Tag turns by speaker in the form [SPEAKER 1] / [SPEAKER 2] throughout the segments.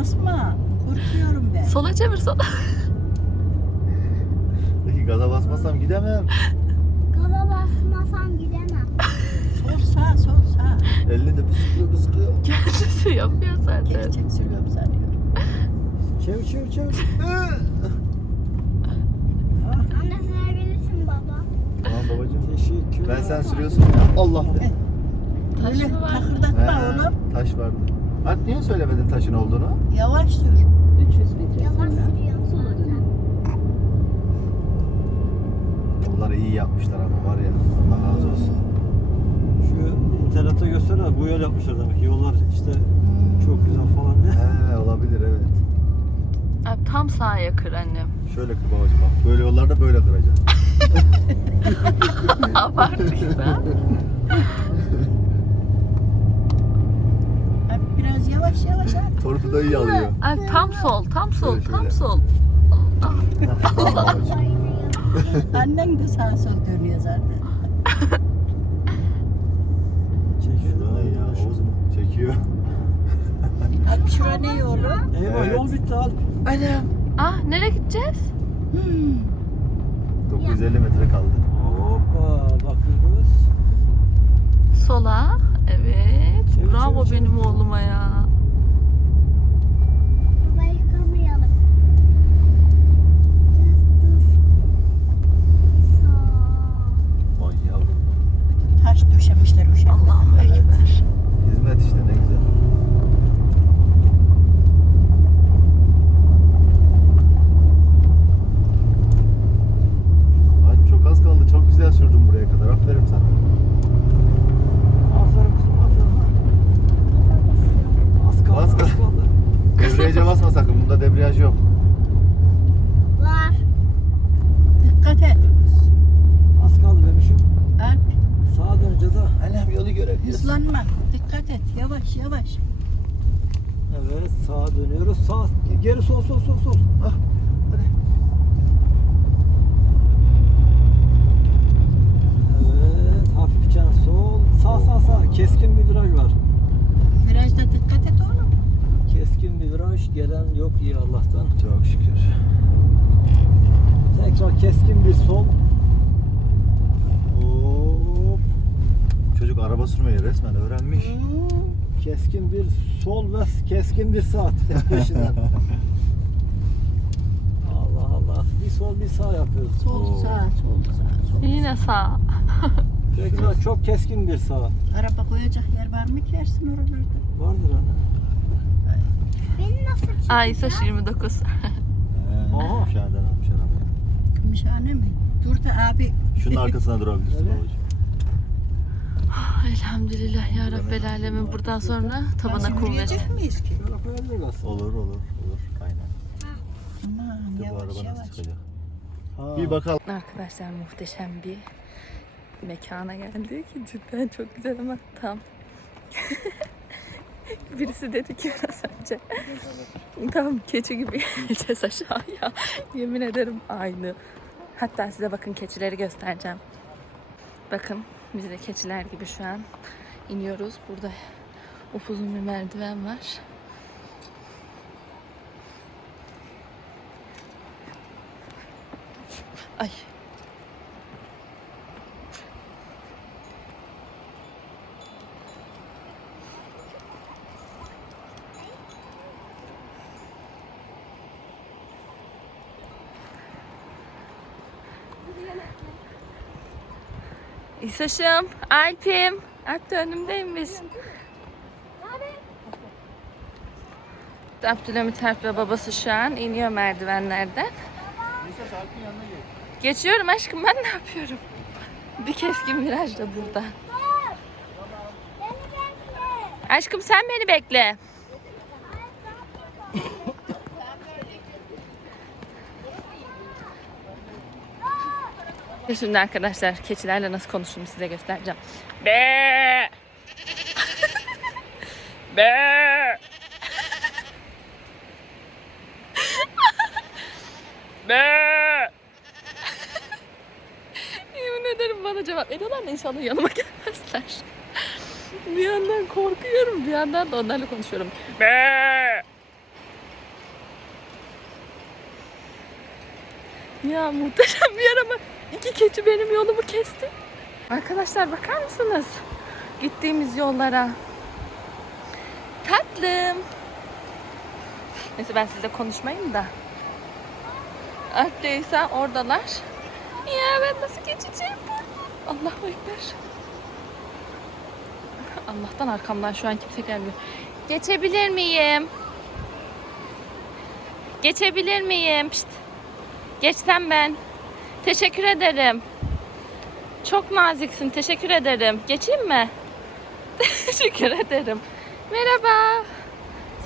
[SPEAKER 1] Basma. Korkuyorum ben.
[SPEAKER 2] Sola çevir sola.
[SPEAKER 3] Peki gaza basmasam gidemem.
[SPEAKER 4] Gaza basmasam gidemem.
[SPEAKER 1] Sol sağ sol sağ.
[SPEAKER 3] De sıkıyor bir sıkıyor.
[SPEAKER 2] Kendisi yapıyor zaten.
[SPEAKER 1] Gerçek sürüyorum sanıyorum.
[SPEAKER 3] Çevir çevir çevir.
[SPEAKER 4] Anne sürebilirsin baba.
[SPEAKER 3] tamam babacığım.
[SPEAKER 5] Teşekkür
[SPEAKER 3] Ben sen sürüyorsun ya. Allah be.
[SPEAKER 2] Taş
[SPEAKER 1] Öyle
[SPEAKER 2] mı var?
[SPEAKER 1] takırdatma
[SPEAKER 3] He,
[SPEAKER 1] oğlum.
[SPEAKER 3] taş vardı. Bak niye söylemedin taşın olduğunu?
[SPEAKER 1] Yavaş sür.
[SPEAKER 6] 300 metre
[SPEAKER 4] Yavaş
[SPEAKER 6] sonra
[SPEAKER 4] sürüyorum zaten.
[SPEAKER 3] Yolları iyi yapmışlar ama var ya. Allah razı olsun.
[SPEAKER 5] Şu internette göster de bu yol yapmışlar demek. Yollar işte çok güzel falan diye.
[SPEAKER 3] He olabilir evet.
[SPEAKER 2] Abi tam sağa kır annem.
[SPEAKER 3] Şöyle kır babacığım bak. Böyle yollarda böyle kıracaksın.
[SPEAKER 2] Abarttıysa.
[SPEAKER 1] Abi biraz yavaş yavaş at.
[SPEAKER 3] Torpido iyi alıyor.
[SPEAKER 2] Abi tam sol, tam sol,
[SPEAKER 3] Şöyle,
[SPEAKER 2] tam
[SPEAKER 3] şöyle.
[SPEAKER 2] sol.
[SPEAKER 3] Babacığım.
[SPEAKER 1] Annen de sağa sol dönüyor zaten.
[SPEAKER 5] Çekiyor.
[SPEAKER 3] Şurada ya Oğuz mu? Çekiyor.
[SPEAKER 1] Abi şura ne yolu?
[SPEAKER 5] Eyvah
[SPEAKER 3] Evet.
[SPEAKER 5] yol bitti Alp.
[SPEAKER 1] Anam.
[SPEAKER 2] Ah nereye gideceğiz?
[SPEAKER 1] Hmm.
[SPEAKER 3] 950 metre kaldı.
[SPEAKER 5] Hoppa bakıyoruz.
[SPEAKER 2] Sola. Evet.
[SPEAKER 5] Çevir,
[SPEAKER 2] Bravo
[SPEAKER 5] çevir, çevir.
[SPEAKER 2] benim oğluma ya.
[SPEAKER 1] Taş döşemişler uşaklar.
[SPEAKER 2] Allahu Ekber.
[SPEAKER 3] Hizmet işte ne güzel. Ay çok az kaldı. Çok güzel sürdün buraya kadar. Aferin sana.
[SPEAKER 5] Aferin kızım aferin. Az kaldı
[SPEAKER 3] Az
[SPEAKER 5] az
[SPEAKER 3] kaldı.
[SPEAKER 5] kaldı.
[SPEAKER 3] Debriyaja basma sakın. Bunda debriyaj yok.
[SPEAKER 4] Var.
[SPEAKER 1] Dikkat et.
[SPEAKER 5] Az kaldı bemişim.
[SPEAKER 1] Alp
[SPEAKER 5] Sağa döneceğiz ha.
[SPEAKER 3] Annem yolu görebiliriz.
[SPEAKER 1] hızlanma. Dikkat et. Yavaş yavaş.
[SPEAKER 5] Evet sağa dönüyoruz. Sağ geri sol sol sol sol.
[SPEAKER 3] Ah, hadi.
[SPEAKER 5] Evet hafifçe sol. Sağ sağ sağ. Keskin bir viraj var.
[SPEAKER 1] Virajda dikkat et oğlum.
[SPEAKER 5] Keskin bir viraj. Gelen yok iyi Allah'tan.
[SPEAKER 3] Çok şükür.
[SPEAKER 5] Tekrar keskin bir sol. Hop.
[SPEAKER 3] Çocuk araba sürmeyi resmen öğrenmiş.
[SPEAKER 5] Keskin bir sol ve keskin bir sağ peşinden. Allah Allah. Bir sol bir sağ yapıyoruz.
[SPEAKER 1] Sol
[SPEAKER 3] Oo.
[SPEAKER 1] sağ sol sağ sol.
[SPEAKER 2] Yine sağ.
[SPEAKER 5] Tekrar çok keskin bir sağ.
[SPEAKER 1] Araba koyacak yer var mı ki Ersin oralarda?
[SPEAKER 5] Vardır anne.
[SPEAKER 4] Beni nasıl çekeceksin?
[SPEAKER 2] Ay saç 29.
[SPEAKER 3] He,
[SPEAKER 5] Aha.
[SPEAKER 3] Müşaheden almış arabayı.
[SPEAKER 1] Gümüşhane mi? Dur da abi.
[SPEAKER 3] Şunun arkasına durabilirsin babacığım.
[SPEAKER 2] Elhamdülillah ya Rabbel Alemin. Buradan sonra tabana kuvvet.
[SPEAKER 1] yürüyecek miyiz ki?
[SPEAKER 3] Olur olur olur. Aynen.
[SPEAKER 1] Aman
[SPEAKER 3] bu
[SPEAKER 1] yavaş
[SPEAKER 3] araba nasıl
[SPEAKER 1] yavaş.
[SPEAKER 3] çıkacak? Bir bakalım.
[SPEAKER 2] Arkadaşlar muhteşem bir mekana geldik. Cidden çok güzel ama tam. Birisi dedi ki biraz önce. Tam keçi gibi geleceğiz aşağıya. Yemin ederim aynı. Hatta size bakın keçileri göstereceğim. Bakın biz de keçiler gibi şu an iniyoruz. Burada upuzun bir merdiven var. Ay İsaş'ım, Alp'im. Alp de önümdeymiş. Abdülhamit Alp ve babası şu an iniyor merdivenlerden. Geçiyorum aşkım ben ne yapıyorum? Bir keskin viraj da burada. Aşkım sen beni bekle. Ve şimdi arkadaşlar keçilerle nasıl konuştuğumu size göstereceğim. Be! Be! Be! Yemin ederim bana cevap veriyorlar da inşallah yanıma gelmezler. bir yandan korkuyorum, bir yandan da onlarla konuşuyorum. Be! Ya muhteşem bir yer ama iki keçi benim yolumu kesti. Arkadaşlar bakar mısınız? Gittiğimiz yollara. Tatlım. Neyse ben sizle konuşmayayım da. Alp'teyse oradalar. Ya ben nasıl geçeceğim buradan? Allahu Ekber. Allah'tan arkamdan şu an kimse gelmiyor. Geçebilir miyim? Geçebilir miyim? Pişt. Geçsem ben. Teşekkür ederim. Çok naziksin. Teşekkür ederim. Geçeyim mi? Teşekkür ederim. Merhaba.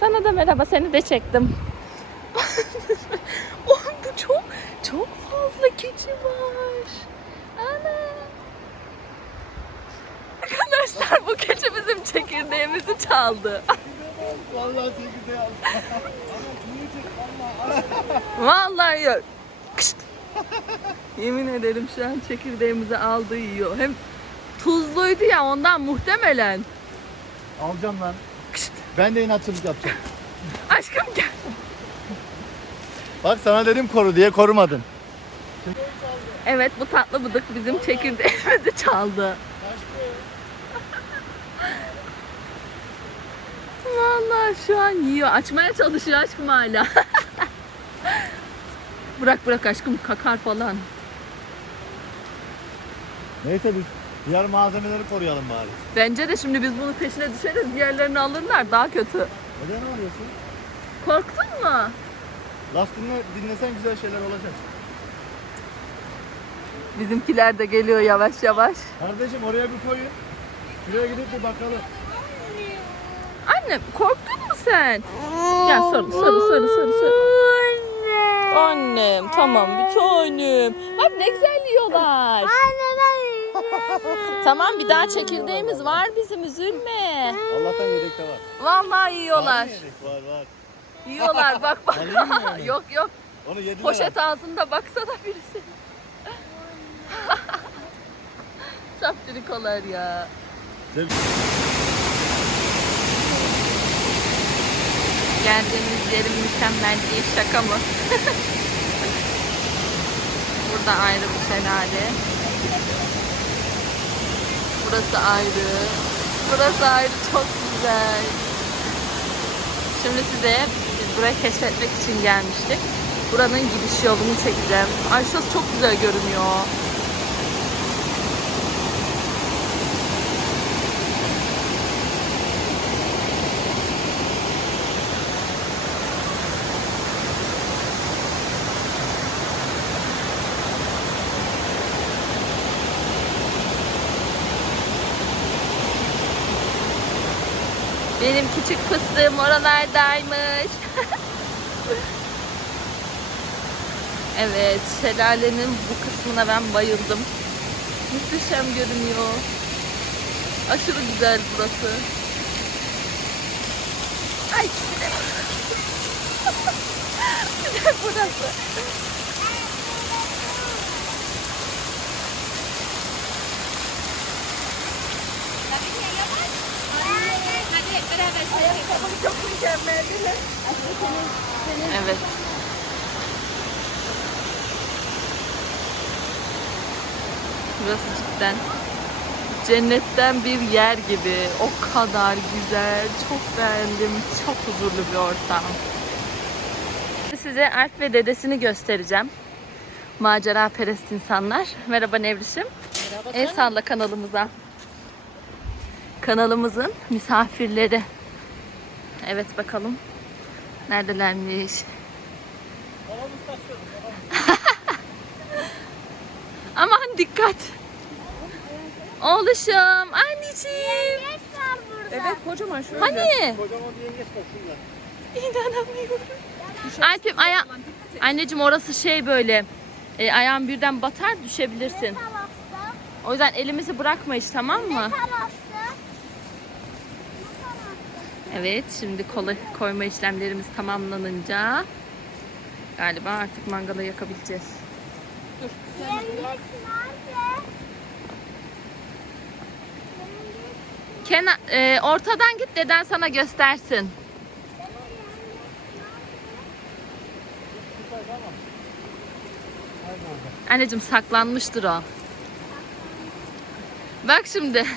[SPEAKER 2] Sana da merhaba. Seni de çektim. oh, bu çok çok fazla keçi var. Ana. Arkadaşlar bu keçi bizim çekirdeğimizi çaldı.
[SPEAKER 3] Vallahi çekirdeği aldım.
[SPEAKER 2] Vallahi yok. Yemin ederim şu an çekirdeğimizi aldı yiyor. Hem tuzluydu ya ondan muhtemelen.
[SPEAKER 3] Alacağım lan. Ben de inatçılık yapacağım.
[SPEAKER 2] Aşkım gel.
[SPEAKER 3] Bak sana dedim koru diye korumadın.
[SPEAKER 2] Evet bu tatlı bıdık bizim çekirdeğimizi çaldı. Vallahi şu an yiyor. Açmaya çalışıyor aşkım hala. bırak bırak aşkım kakar falan.
[SPEAKER 3] Neyse biz diğer malzemeleri koruyalım bari.
[SPEAKER 2] Bence de şimdi biz bunun peşine düşeriz. Diğerlerini alırlar daha kötü.
[SPEAKER 3] Neden arıyorsun?
[SPEAKER 2] Korktun mu?
[SPEAKER 3] Laf dinle, dinlesen güzel şeyler olacak.
[SPEAKER 2] Bizimkiler de geliyor yavaş yavaş.
[SPEAKER 3] Kardeşim oraya bir koyun. Şuraya gidip bir bakalım.
[SPEAKER 2] Anne korktun mu sen? Gel sarıl sarıl sarıl sarıl. Annem tamam bir tanem. Bak ne güzel yiyorlar. tamam bir daha çekirdeğimiz var bizim üzülme.
[SPEAKER 3] Allah'tan yedekte var.
[SPEAKER 2] Vallahi yiyorlar.
[SPEAKER 3] Var var.
[SPEAKER 2] Yiyorlar bak bak. Yok yok.
[SPEAKER 3] Onu yediler.
[SPEAKER 2] Poşet ağzında baksana birisi. Saftirikolar ya. Geldiğimiz yerin mükemmel değil şaka mı? Burada ayrı bir şelale. Burası ayrı. Burası ayrı çok güzel. Şimdi size biz burayı keşfetmek için gelmiştik. Buranın gidiş yolunu çekeceğim. Ay şurası çok güzel görünüyor. Benim küçük fıstığım oralardaymış. evet, şelalenin bu kısmına ben bayıldım. Muhteşem görünüyor. Aşırı güzel burası. Ay, bir de bir de burası. Evet. Burası cidden cennetten bir yer gibi. O kadar güzel. Çok beğendim. Çok huzurlu bir ortam. Size Alp ve dedesini göstereceğim. Macera perest insanlar. Merhaba Nevrişim. Merhaba. El salla kanalımıza. Kanalımızın misafirleri. Evet bakalım. Neredelermiş? Aman dikkat. Oğluşum, anneciğim.
[SPEAKER 4] Geç var burada.
[SPEAKER 5] Evet kocaman şöyle.
[SPEAKER 2] Hani?
[SPEAKER 3] Kocaman bir yengeç var şurada.
[SPEAKER 2] İnanamıyorum. Alp'im aya Anneciğim orası şey böyle. E, ayağın birden batar düşebilirsin. O yüzden elimizi bırakma hiç tamam mı?
[SPEAKER 4] Tarafta.
[SPEAKER 2] Evet şimdi kola koyma işlemlerimiz tamamlanınca galiba artık mangalı yakabileceğiz.
[SPEAKER 4] Nerede?
[SPEAKER 2] Kenar, e, ortadan git deden sana göstersin. Anneciğim saklanmıştır o. Bak şimdi.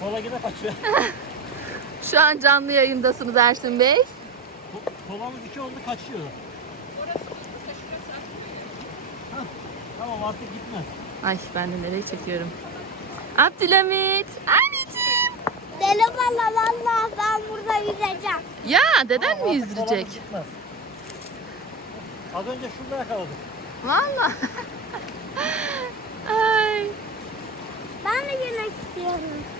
[SPEAKER 5] Kola yine kaçıyor.
[SPEAKER 2] Şu an canlı yayındasınız Ersin Bey.
[SPEAKER 5] Ko- Kolamız iki oldu kaçıyor. Hah, Tamam artık gitmez.
[SPEAKER 2] Ay ben de nereye çekiyorum. Abdülhamit. Anneciğim.
[SPEAKER 4] Deli bala valla ben burada yüzeceğim.
[SPEAKER 2] Ya deden
[SPEAKER 5] Tamam,
[SPEAKER 2] mi
[SPEAKER 5] artık
[SPEAKER 2] yüzdürecek?
[SPEAKER 5] kolamız gitmez. Az önce şurada yakaladık.
[SPEAKER 2] Valla. Ay.
[SPEAKER 4] Ben de yemek istiyorum.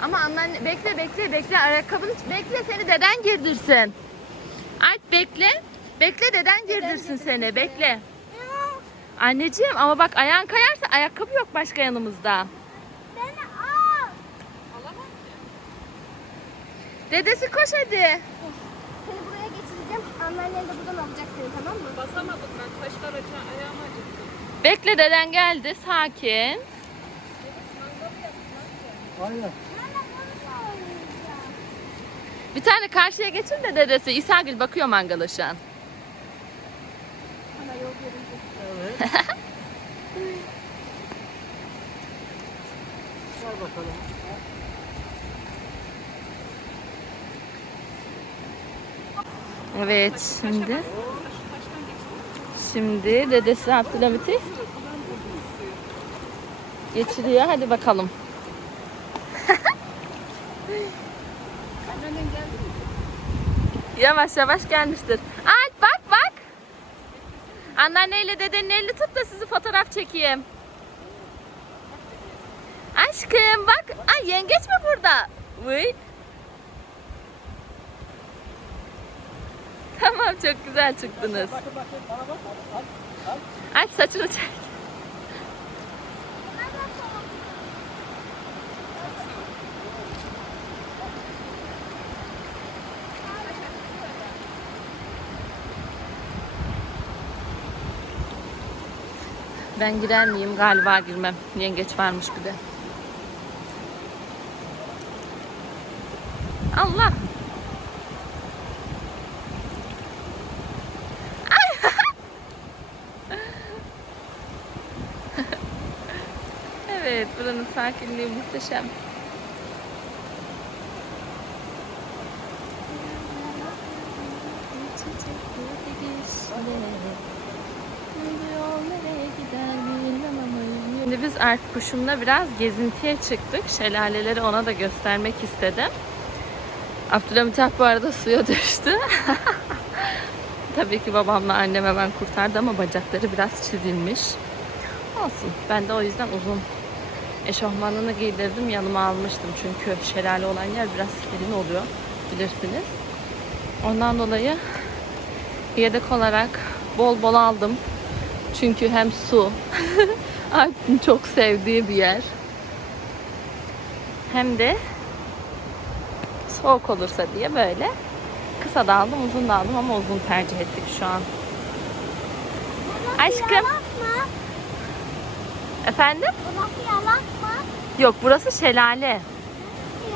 [SPEAKER 2] Ama anneanne bekle bekle bekle ayakkabını bekle seni deden girdirsin. Alp bekle. Bekle deden girdirsin seni bekle. Anneciğim ama bak ayağın kayarsa ayakkabı yok başka yanımızda.
[SPEAKER 4] Beni al.
[SPEAKER 2] Dedesi koş hadi.
[SPEAKER 4] Seni buraya geçireceğim. Anneannen de buradan alacak seni tamam mı?
[SPEAKER 6] Basamadım ben. Taşlar açı ayağıma acıttı.
[SPEAKER 2] Bekle deden geldi sakin.
[SPEAKER 5] Aynen.
[SPEAKER 2] Bir tane karşıya geçin de dedesi İsagil bakıyor mangala şu an.
[SPEAKER 4] Sana yol.
[SPEAKER 5] Evet. Ver bakalım.
[SPEAKER 2] Evet şimdi. Şimdi dedesi Abdülhamit'i geçiriyor. Hadi bakalım. Yavaş yavaş gelmiştir. Alp bak bak. Anneanneyle dedenin elini tut da sizi fotoğraf çekeyim. Aşkım bak. Ay yengeç mi burada? Vıy. Tamam çok güzel çıktınız. Alp saçını çek. Ben girer miyim? Galiba girmem. Yengeç varmış bir de. Allah. Evet, buranın sakinliği muhteşem. Ark Kuşum'la biraz gezintiye çıktık. Şelaleleri ona da göstermek istedim. Abdülhamit Alp bu arada suya düştü. Tabii ki babamla annem hemen kurtardı ama bacakları biraz çizilmiş. Olsun. Ben de o yüzden uzun eşofmanını giydirdim. Yanıma almıştım. Çünkü şelale olan yer biraz serin oluyor. Bilirsiniz. Ondan dolayı yedek olarak bol bol aldım. Çünkü hem su Alp'in çok sevdiği bir yer. Hem de soğuk olursa diye böyle kısa da aldım, uzun da aldım ama uzun tercih ettik şu an. Aşkım. Efendim?
[SPEAKER 4] Burası yalak mı?
[SPEAKER 2] Yok burası şelale.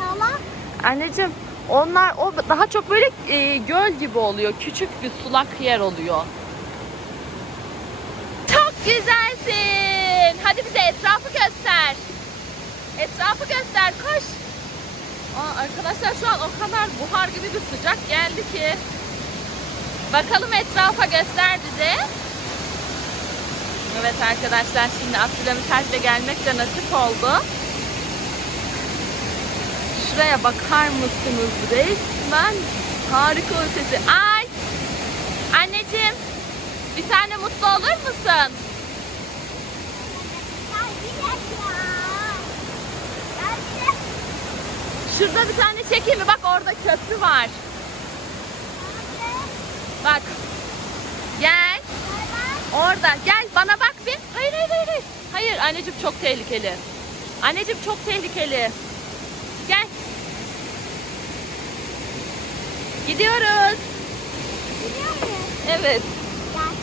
[SPEAKER 4] Yalak.
[SPEAKER 2] Anneciğim onlar o daha çok böyle e, göl gibi oluyor. Küçük bir sulak yer oluyor. Çok güzelsin. Hadi bize etrafı göster. Etrafı göster. Koş. Aa, arkadaşlar şu an o kadar buhar gibi bir sıcak geldi ki. Bakalım etrafa göster bize. Evet arkadaşlar şimdi Abdülhamit Alp'le gelmek de nasip oldu. Şuraya bakar mısınız? Resmen harika ötesi. Ay! Anneciğim bir tane mutlu olur musun?
[SPEAKER 4] Ya yine ya. Ya yine.
[SPEAKER 2] Şurada bir tane çekeyim mi? Bak orada köprü var. Bak. Gel. Orada. Gel bana bak bir. Hayır hayır hayır. Hayır, hayır anneciğim çok tehlikeli. Anneciğim çok tehlikeli. Gel. Gidiyoruz.
[SPEAKER 4] Musun?
[SPEAKER 2] Evet.
[SPEAKER 4] Gel.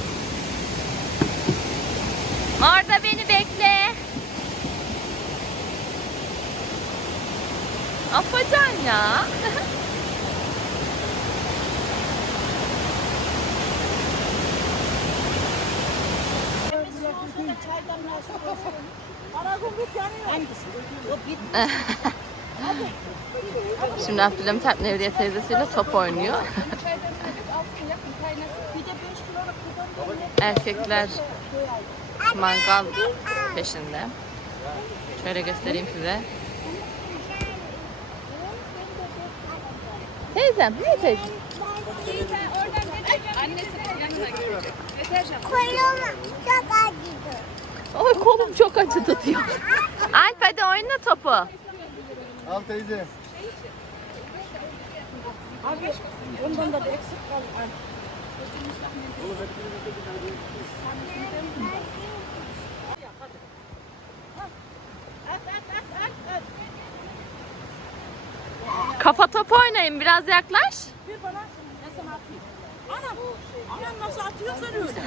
[SPEAKER 2] Orada beni bekle. Afacan ya. Şimdi Abdülhamit Nevriye teyzesiyle top oynuyor. Erkekler mangal peşinde. Şöyle göstereyim size. Teyzem, ne teyzem?
[SPEAKER 6] Annesinin yanına gidecek. Deterjan.
[SPEAKER 4] Kolum çok acıdı.
[SPEAKER 2] Oy kolum çok acıdı diyor. Alp hadi oyna topu.
[SPEAKER 3] Al teyze.
[SPEAKER 2] Kafa topu oynayın biraz yaklaş.
[SPEAKER 1] Anam nasıl atıyorsan öyle.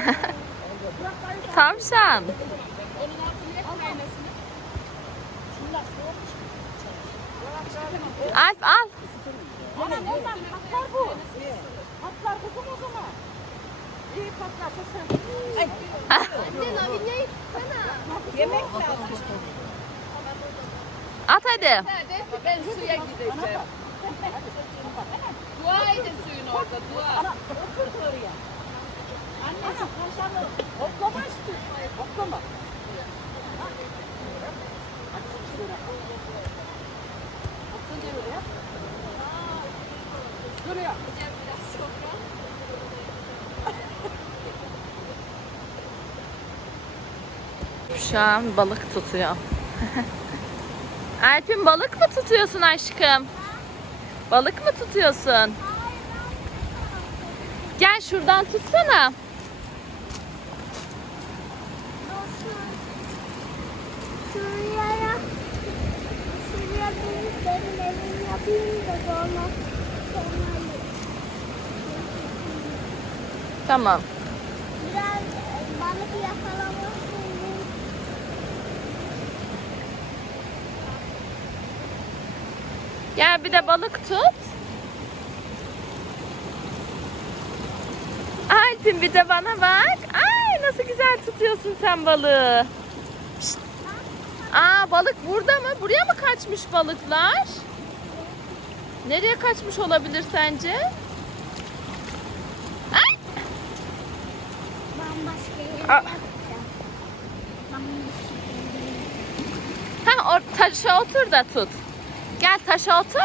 [SPEAKER 2] Tavşan. Alp al.
[SPEAKER 1] Anam ondan patlar bu. Patlar kızım o zaman. Sen.
[SPEAKER 4] Anne Lavinya'yı tutsana.
[SPEAKER 1] Yemek lazım.
[SPEAKER 2] At hadi.
[SPEAKER 6] Ben suya gideceğim. Dua edin suyun orada, dua.
[SPEAKER 1] Oraya. Anne
[SPEAKER 2] Şu an balık tutuyor. Alp'in balık mı tutuyorsun aşkım? Balık mı tutuyorsun? Gel şuradan tutsana.
[SPEAKER 4] Şuraya, şuraya benim, benim evim yapayım da sonra sonra
[SPEAKER 2] Tamam.
[SPEAKER 4] biraz e, balık yakalamak için
[SPEAKER 2] Gel bir de balık tut. Alp'in bir de bana bak. Ay nasıl güzel tutuyorsun sen balığı. Şşt. Aa balık burada mı? Buraya mı kaçmış balıklar? Nereye kaçmış olabilir sence? Ay!
[SPEAKER 4] bambaşka.
[SPEAKER 2] Ha or taşa otur da tut. Gel taşa otur.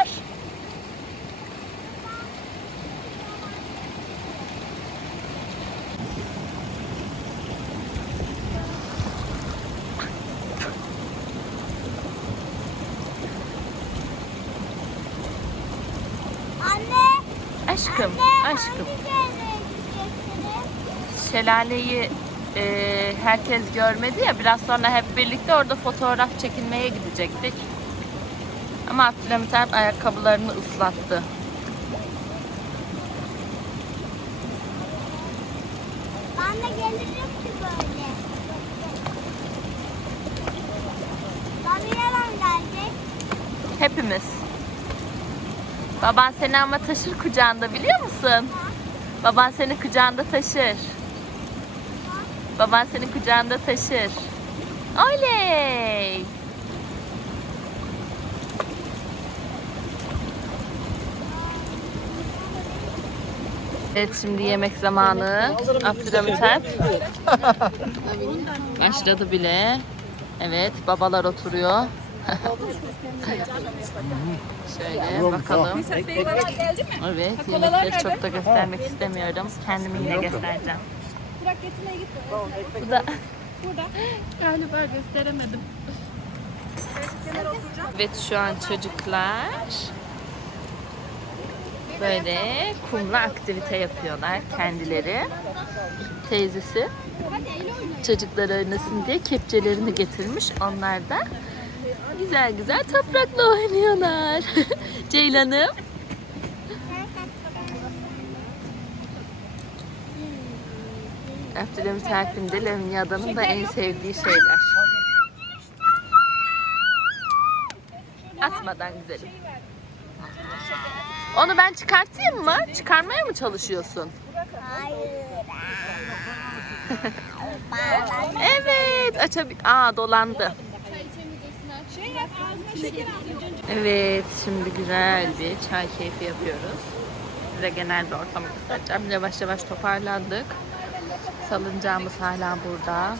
[SPEAKER 4] Anne,
[SPEAKER 2] Aşkım,
[SPEAKER 4] anne
[SPEAKER 2] aşkım. Şelaleyi e, herkes görmedi ya biraz sonra hep birlikte orada fotoğraf çekilmeye gidecektik. Ama Abdülhamit Alp ayakkabılarını ıslattı.
[SPEAKER 4] Ben de gelirim ki böyle. Bana yalan gelecek.
[SPEAKER 2] Hepimiz. Baban seni ama taşır kucağında biliyor musun? Baban seni kucağında taşır. Baban seni kucağında taşır. Oley! Evet şimdi yemek zamanı. Abdülhamit. Başladı bile. Evet babalar oturuyor. Şöyle bakalım. Evet yemekleri çok da göstermek istemiyorum. Kendimi yine göstereceğim. Bu da galiba gösteremedim. Evet şu an çocuklar böyle kumla aktivite yapıyorlar kendileri. Teyzesi çocuklar oynasın diye kepçelerini getirmiş. Onlar da güzel güzel toprakla oynuyorlar. Ceylan'ım. Abdülhamit Hakim de Lavinia'danın da en sevdiği şeyler. Atmadan güzelim. Onu ben çıkartayım mı? Çıkarmaya mı çalışıyorsun?
[SPEAKER 4] Hayır.
[SPEAKER 2] Evet. Açabil... Aa dolandı. Evet, şimdi güzel bir çay keyfi yapıyoruz. Size genel bir ortamı göstereceğim. Yavaş yavaş toparlandık. Salıncağımız hala burada.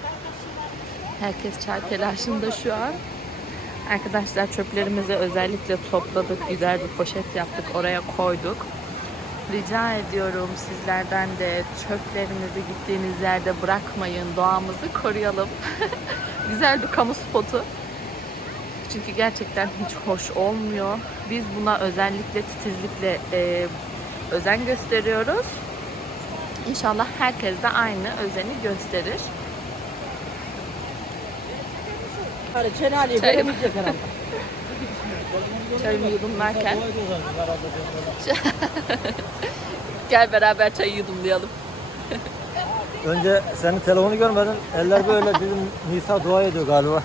[SPEAKER 2] Herkes çay telaşında şu an. Arkadaşlar çöplerimizi özellikle topladık. Güzel bir poşet yaptık. Oraya koyduk. Rica ediyorum sizlerden de çöplerinizi gittiğiniz yerde bırakmayın. Doğamızı koruyalım. Güzel bir kamu spotu. Çünkü gerçekten hiç hoş olmuyor. Biz buna özellikle titizlikle e, özen gösteriyoruz. İnşallah herkes de aynı özeni gösterir.
[SPEAKER 1] Çenali
[SPEAKER 2] Çay-
[SPEAKER 1] veremeyecek herhalde.
[SPEAKER 2] Çayımı yudumlarken gel beraber çayı yudumlayalım.
[SPEAKER 5] Önce senin telefonu görmedim. Eller böyle dedim Nisa dua ediyor galiba.